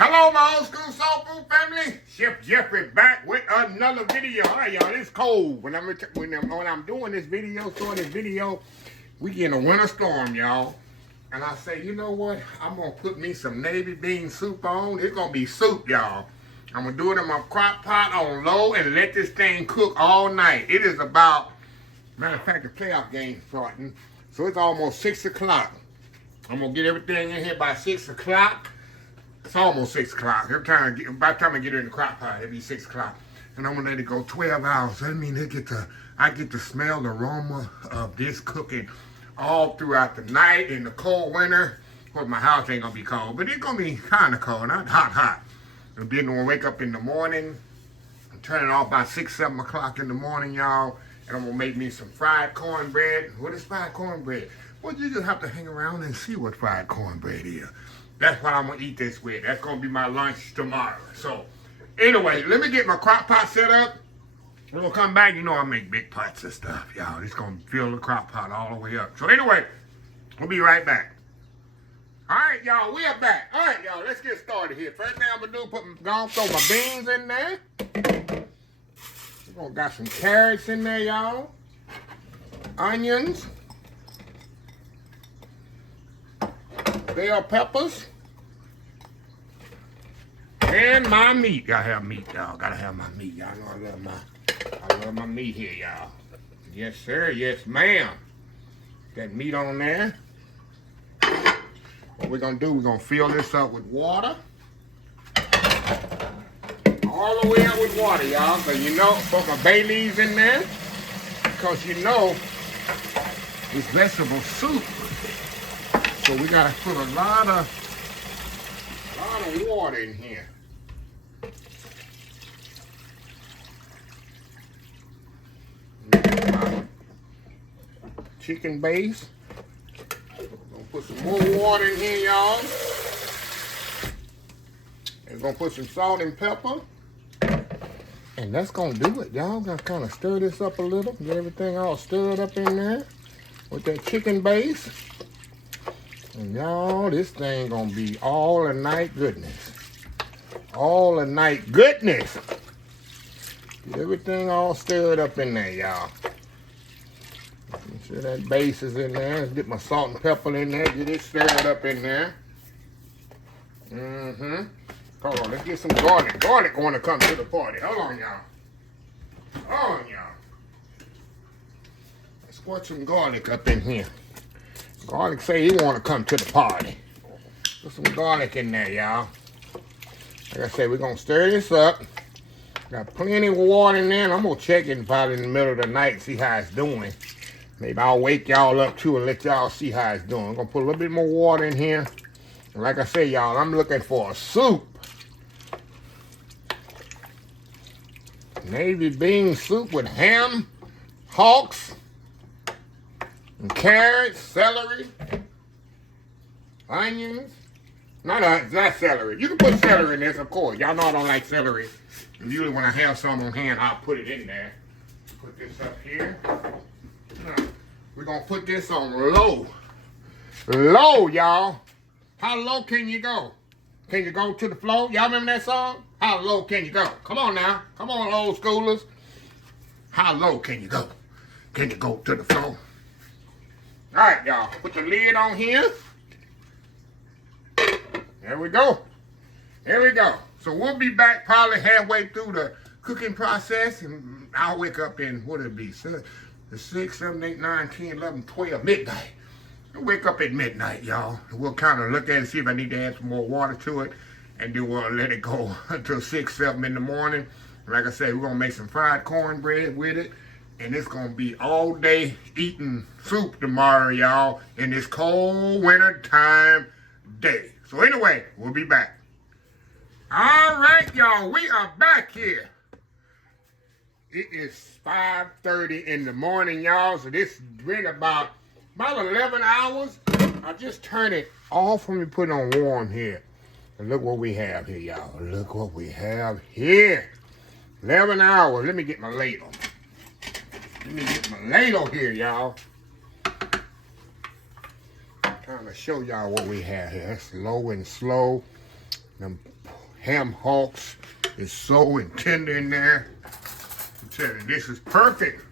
Hello, my old school soul food family. Chef Jeffrey back with another video. All right, y'all, it's cold. When I'm doing this video, we get a winter storm, y'all. And I say, you know what? I'm going to put me some navy bean soup on. It's going to be soup, y'all. I'm going to do it in my crock pot on low and let this thing cook all night. It is about, matter of fact, the playoff game starting. So it's almost 6 o'clock. I'm going to get everything in here by 6 o'clock. It's almost 6 o'clock. By the time I get it in the crock pot, it'll be 6 o'clock. And I'm gonna let it go 12 hours. That means I get to smell the aroma of this cooking all throughout the night in the cold winter. Of course, my house ain't gonna be cold, but it's gonna be kind of cold, not hot. And then when I wake up in the morning, I'm turning it off by 6, 7 o'clock in the morning, y'all. And I'm gonna make me some fried cornbread. What is fried cornbread? Well, you just have to hang around and see what fried cornbread is. That's what I'm going to eat this with. That's going to be my lunch tomorrow. So, anyway, let me get my crock pot set up. We're going to come back. You know I make big pots of stuff, y'all. It's going to fill the crock pot all the way up. So, anyway, we'll be right back. All right, y'all, we are back. All right, y'all, let's get started here. First thing I'm going to do, throw my beans in there. We're going to got some carrots in there, y'all. Onions. Bell peppers. And my meat. Gotta have meat, y'all. Gotta have my meat. Y'all know I love my meat here, y'all. Yes, sir. Yes, ma'am. Got meat on there. What we're gonna do, we're gonna fill this up with water. All the way up with water, y'all. So you know, put my bay leaves in there. Because you know, it's vegetable soup. So we gotta put a lot of water in here. Chicken base. Gonna put some more water in here, y'all. And gonna put some salt and pepper. And that's gonna do it, y'all. Gotta kind of stir this up a little. Get everything all stirred up in there with that chicken base. And y'all, this thing gonna be all the night goodness. All the night goodness. Get everything all stirred up in there, y'all. Make sure that base is in there. Let's get my salt and pepper in there. Get it stirred up in there. Hold on, let's get some garlic. Garlic going to come to the party. Hold on, y'all. Hold on, y'all. Let's squirt some garlic up in here. Garlic say he want to come to the party. Put some garlic in there, y'all. Like I said, we're going to stir this up. Got plenty of water in there, and I'm going to check it probably in the middle of the night and see how it's doing. Maybe I'll wake y'all up too and let y'all see how it's doing. I'm going to put a little bit more water in here. And like I say, y'all, I'm looking for a soup. Navy bean soup with ham, hocks, and carrots, celery, onions. Not celery. You can put celery in this, of course. Y'all know I don't like celery. And usually when I have some on hand, I'll put it in there. Put this up here. We're going to put this on low. Low, y'all. How low can you go? Can you go to the floor? Y'all remember that song? How low can you go? Come on now. Come on, old schoolers. How low can you go? Can you go to the floor? All right, y'all, put the lid on here. There we go. There we go. So we'll be back probably halfway through the cooking process, and I'll wake up in, what it'll be, 6, 7, 8, 9, 10, 11, 12, midnight. I'll wake up at midnight, y'all. And we'll kind of look at it, see if I need to add some more water to it, and then we'll let it go until 6, 7 in the morning. And like I said, we're going to make some fried cornbread with it. And it's going to be all day eating soup tomorrow, y'all, in this cold winter time day. So anyway, we'll be back. All right, y'all, we are back here. It is 5:30 in the morning, y'all. So this been about 11 hours. I just turned it off when we put it on warm here. And look what we have here, y'all. Look what we have here. 11 hours. Let me get my ladle. Let me get my ladle here, y'all. Trying to show y'all what we have here. That's low and slow. Them ham hocks is so tender in there. I'm telling you, this is perfect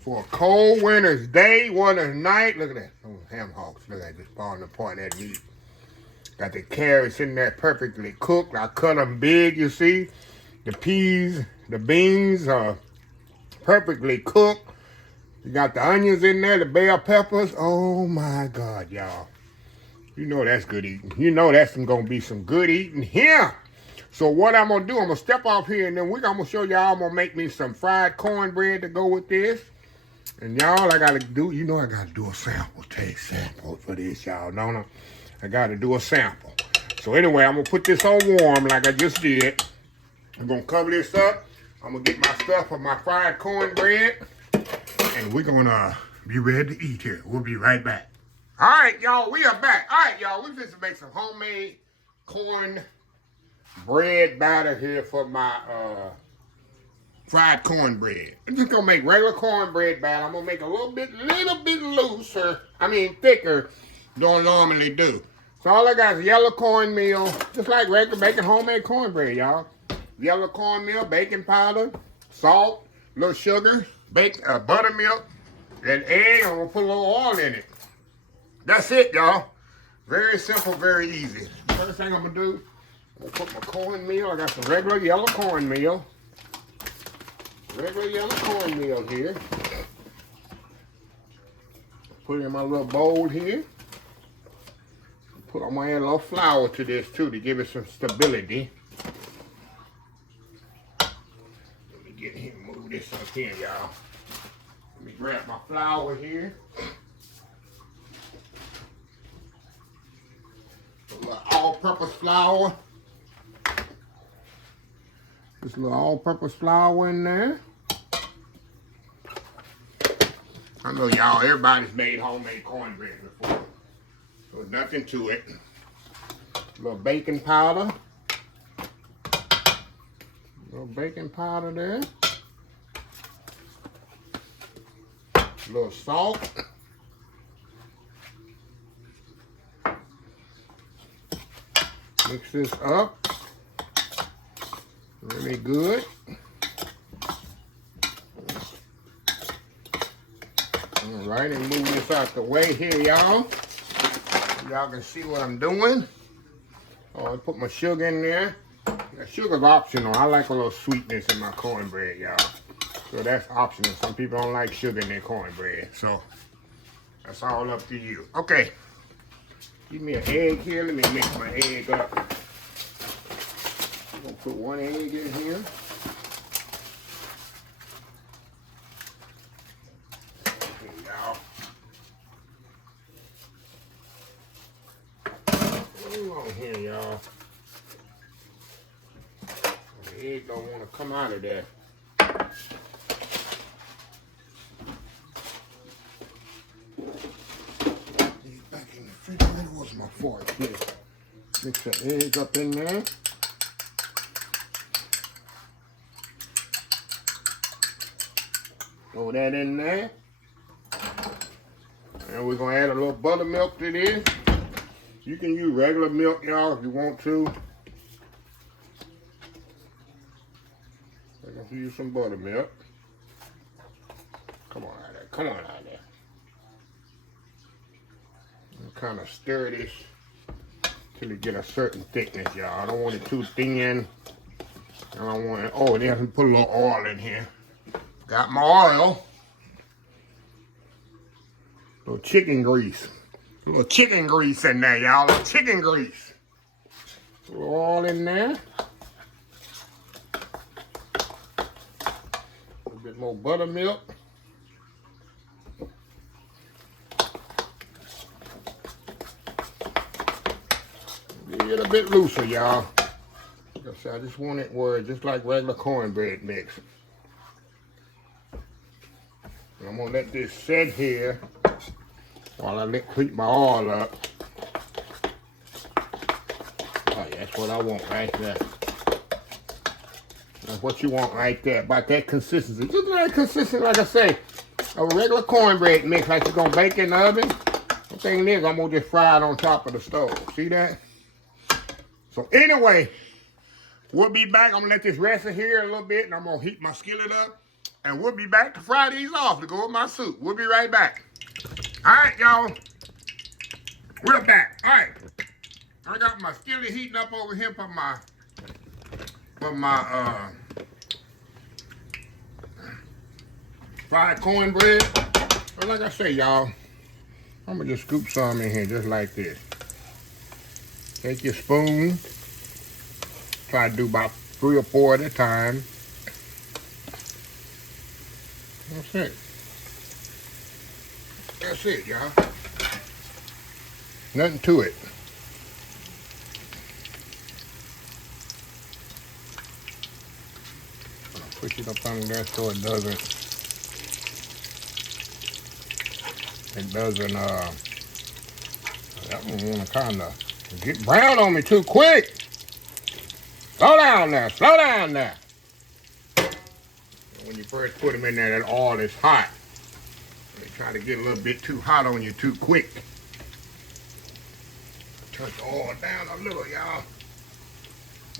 for a cold winter's day, winter's night. Look at that. Those ham hocks. Look at that, just falling apart, that meat. Got the carrots in there perfectly cooked. I cut them big, you see. The peas, the beans are perfectly cooked. You got the onions in there, the bell peppers. Oh my God, y'all. You know that's good eating. You know that's gonna be some good eating here. So what I'm gonna do, I'm gonna step off here and then I'm gonna show y'all, I'm gonna make me some fried cornbread to go with this. And y'all, I gotta do, you know I gotta do a sample, taste sample for this, y'all, don't I? I gotta do a sample. So anyway, I'm gonna put this on warm like I just did. I'm gonna cover this up. I'm gonna get my stuff for my fried cornbread. And we're gonna be ready to eat here. We'll be right back. All right, y'all, we are back. All right, y'all, we're just make some homemade cornbread batter here for my fried cornbread. I'm just gonna make regular cornbread batter. I'm gonna make a little bit looser, thicker than I normally do. So all I got is yellow cornmeal, just like regular making homemade cornbread, y'all. Yellow cornmeal, baking powder, salt, a little sugar, buttermilk, and egg. I'm gonna put a little oil in it. That's it, y'all. Very simple, very easy. First thing I'm gonna do, I'm gonna put my cornmeal. I got some regular yellow cornmeal. Regular yellow cornmeal here. Put it in my little bowl here. I'm gonna add a little flour to this too to give it some stability. Let me get here and move this up here, y'all. Let me grab my flour here. A little all-purpose flour. Just a little all-purpose flour in there. I know y'all, everybody's made homemade cornbread before. So nothing to it. A little baking powder. A little baking powder there. A little salt. Mix this up. Really good. All right, and move this out the way here, y'all. Y'all can see what I'm doing. Oh, I put my sugar in there. The sugar's optional. I like a little sweetness in my cornbread, y'all. So that's optional. Some people don't like sugar in their cornbread. So that's all up to you. Okay. Give me an egg here. Let me mix my egg up. I'm gonna put one egg in here. Here, y'all. The egg don't want to come out of there. Back in the refrigerator. Where's my fork? Here. Mix the egg up in there. Throw that in there. And we're going to add a little buttermilk to this. You can use regular milk, y'all, if you want to. I can use some buttermilk. Come on out there. Come on out there. And kind of stir this till it get a certain thickness, y'all. I don't want it too thin. I don't want it. Oh, and then I put a little oil in here. Got my oil. A little chicken grease. A little chicken grease in there, y'all. A little chicken grease. A little oil in there. A little bit more buttermilk. Get a bit looser, y'all. Like I said, I just want it where it's just like regular cornbread mix. And I'm gonna let this set here while I heat my oil up. Oh, yeah, that's what I want right there. That's what you want right there. About that consistency. Just like consistent, like I say, a regular cornbread mix like you're gonna bake in the oven. The thing is, I'm gonna just fry it on top of the stove. See that? So anyway, we'll be back. I'm gonna let this rest in here a little bit, and I'm gonna heat my skillet up. And we'll be back to fry these off to go with my soup. We'll be right back. All right, y'all. We're back. All right. I got my skillet heating up over here for my fried cornbread. But like I say, y'all, I'm gonna just scoop some in here just like this. Take your spoon. Try to do about 3 or 4 at a time. That's it. That's it, y'all. Nothing to it. I'll push it up under there so it doesn't that one wanna kinda get brown on me too quick. Slow down now, slow down now. When you first put them in there, that oil is hot. They try to get a little bit too hot on you too quick. Turn the oil down a little, y'all.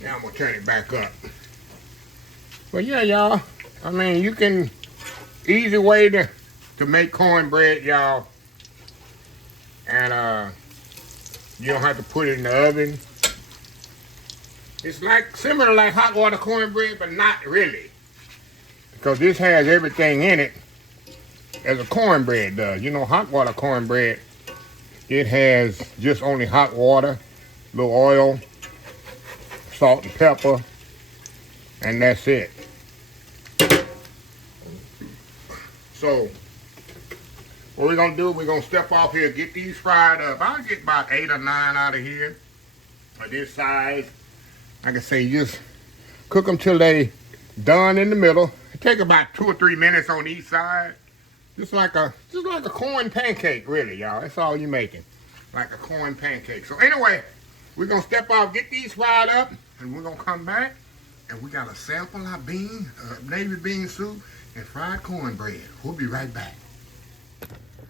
Now I'm gonna turn it back up. But yeah, y'all, I mean, you can, easy way to make cornbread, y'all. And you don't have to put it in the oven. It's like similar like hot water cornbread, but not really. Because this has everything in it as a cornbread does. You know, hot water cornbread, it has just only hot water, a little oil, salt and pepper, and that's it. So, what we're gonna do, we're gonna step off here, get these fried up. I'll get about 8 or 9 out of here, of this size. Like I say, just cook them till they done in the middle. It take about 2 or 3 minutes on each side. Just like a corn pancake, really, y'all. That's all you're making, like a corn pancake. So anyway, we're gonna step off, get these fried up, and we're gonna come back, and we got a sample of navy bean soup and fried cornbread. We'll be right back.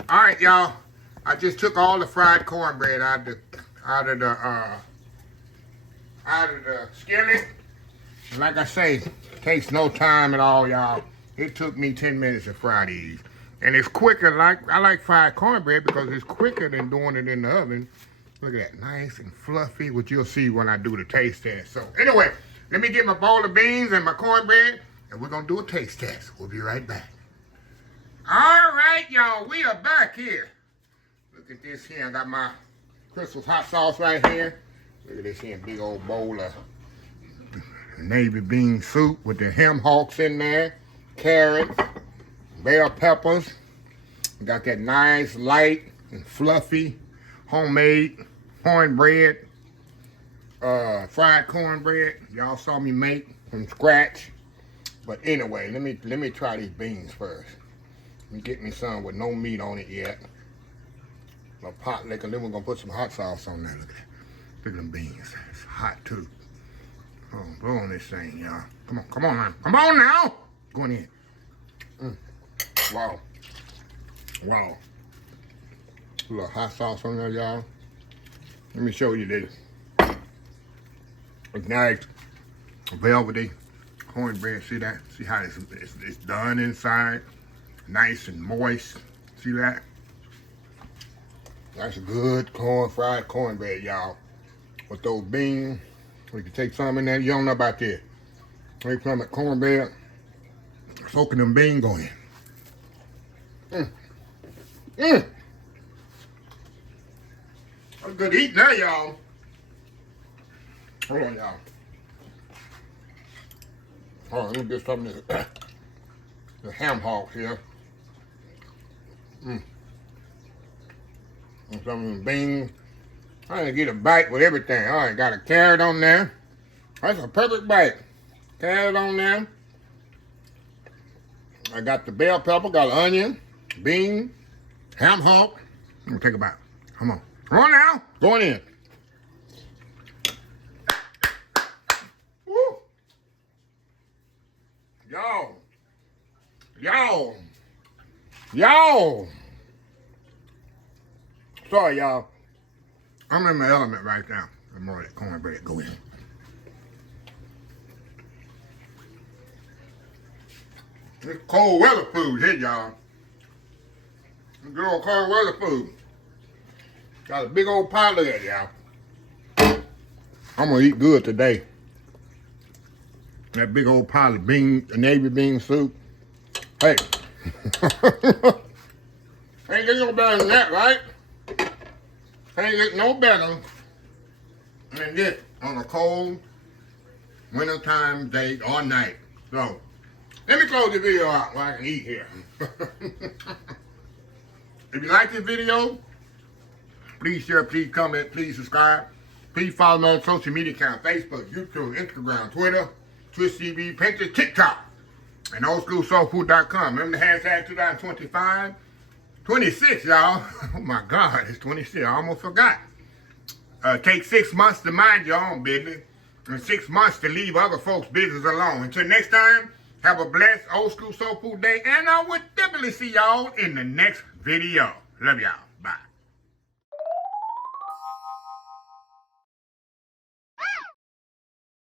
All right, y'all. I just took all the fried cornbread out of the skillet. And like I say, it takes no time at all, y'all. It took me 10 minutes to fry these. And it's quicker. I like fried cornbread because it's quicker than doing it in the oven. Look at that, nice and fluffy, which you'll see when I do the taste test. So anyway, let me get my bowl of beans and my cornbread, and we're gonna do a taste test. We'll be right back. All right, y'all, we are back here. Look at this here. I got my Crystal's hot sauce right here. Look at this here, big old bowl of navy bean soup with the ham hocks in there, carrots, bell peppers. Got that nice, light and fluffy, homemade cornbread, fried cornbread. Y'all saw me make from scratch. But anyway, let me try these beans first. Let me get me some with no meat on it yet. A pot liquor, then we're gonna put some hot sauce on there. Look at that. Look at them beans. It's hot too. Oh, blow on this thing, y'all. Come on, come on now. Come on now. Going in. Wow. Wow. A little hot sauce on there, y'all. Let me show you this. It's nice, velvety cornbread. See that? See how it's done inside? Nice and moist. See that? That's a good fried cornbread, y'all. With those beans, we can take some in there. You don't know about this. Take some of that cornbread, soaking them beans, go in. That's good eating there, y'all. Hold on, y'all. Hold on, let me get some of this, the ham hocks here. And some of the beans. I didn't get a bite with everything. All right, got a carrot on there. That's a perfect bite. Carrot on there. I got the bell pepper, got an onion, bean, ham hock. Let me take a bite. Come on. Come on now. Going in. Woo. Y'all. Sorry, y'all. I'm in my element right now. Some more of that cornbread go in. It's cold weather food here, y'all. Good old cold weather food. Got a big old pile of it, y'all. I'm gonna eat good today. That big old pile of navy bean soup. Hey. Ain't get no better than that, right? Ain't get no better than this on a cold wintertime day or night. So, let me close the video out while I can eat here. If you like this video, please share, please comment, please subscribe. Please follow me on social media account, Facebook, YouTube, Instagram, Twitter, Twitch TV, Pinterest, TikTok, and oldschoolsoulfood.com. Remember the hashtag 2025? 26, y'all. Oh my God, it's 26. I almost forgot. Take 6 months to mind your own business and 6 months to leave other folks' business alone. Until next time, have a blessed old school soul food day, and I will definitely see y'all in the next video. Love y'all.